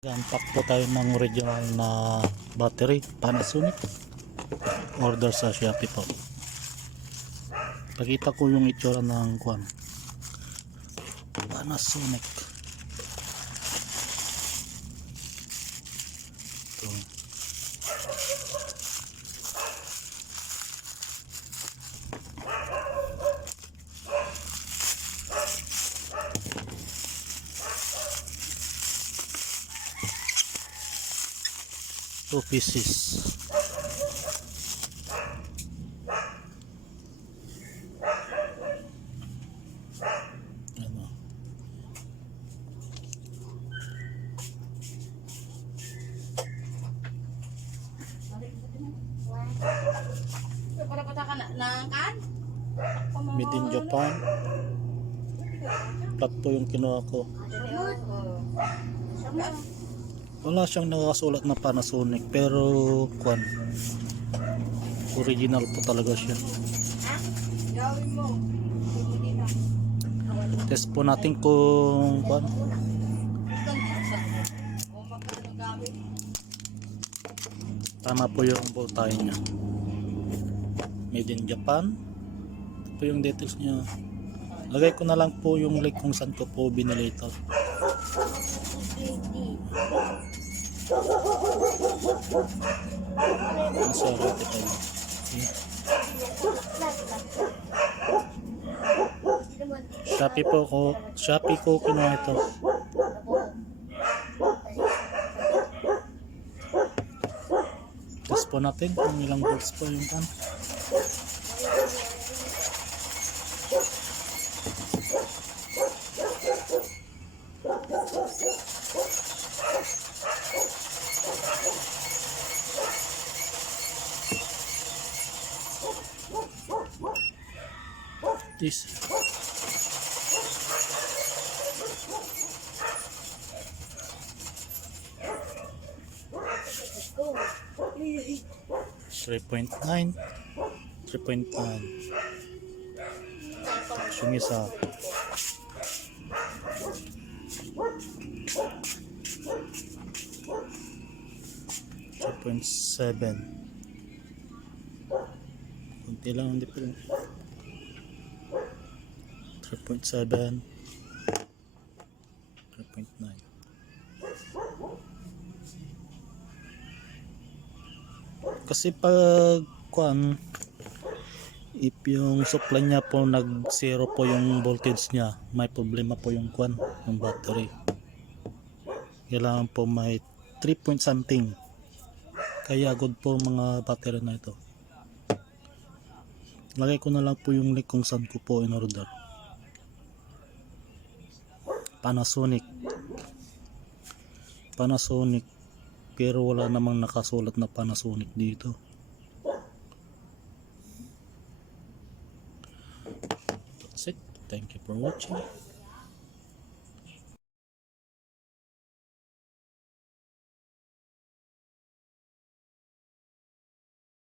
Unpack po tayo ng original na battery Panasonic, order sa Shopee po. Pakita ko yung itsura ng Panasonic. Ito. Two pieces. Ano? Made in Japan. Flat po yung kinuha ko. Wala siyang nakasulat na Panasonic, pero original po talaga siya. Test po natin kung tama po yung voltage niya. Made in Japan. Ito po yung details niya. Lagay ko na lang po yung link kung saan ko po binili ito. Nasa rate pa yun. Shopee ko kinuha ito. Test po natin kung ilang volts po yung this 3.9 yung isa 2.7 kunti lang hindi po 3.7 3.9 kasi pag if yung supply niya po nag zero po yung voltage niya, may problema po yung yung battery. Kailangan po may 3 point something, kaya good po mga battery na ito. Lagay ko na lang po yung link kung saan ko po in order. Panasonic, pero wala namang nakasulat na Panasonic dito. That's it. Thank you for watching.